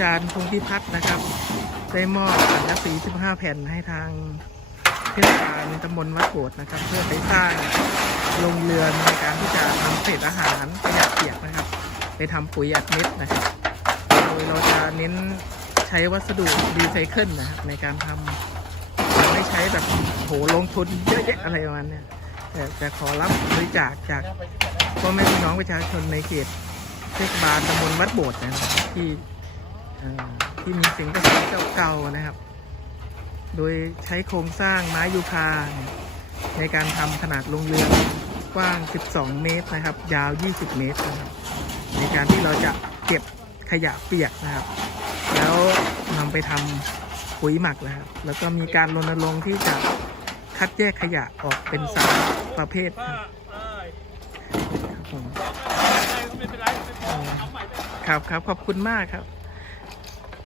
จารย์พงพิพัฒน์นะครับ ได้มอบสังกะสี15 แผ่นให้ทางเทศบาลตำบลวัดโบดนะครับ เพื่อไปสร้างโรงเรือนในการที่จะทำเศษอาหารขยะเปียกนะครับ ไปทำปุ๋ยอัดเม็ดนะครับ โดยเราจะเน้นใช้วัสดุรีไซเคิลนะครับในการทำไม่ใช้แบบโหลงทุนเยอะแยะอะไรประมาณนี้แต่แต่ขอรับบริจาคจากพ่อแม่พี่น้องประชาชนในเขตเทศบาลตำบลวัดโบดนะครับที่ ที่มีสิ่งกระสีเก่าๆนะครับ โดยใช้โครงสร้างไม้ยูคาในการทำขนาดโรงเรือนกว้าง 12 เมตรนะครับ ยาว 20 เมตรนะครับในการที่เราจะเก็บขยะเปียกนะครับ แล้วนำไปทำปุ๋ยหมักนะครับ แล้วก็มีการรณรงค์ที่จะคัดแยกขยะออกเป็นสามประเภทครับครับครับขอบคุณมากครับ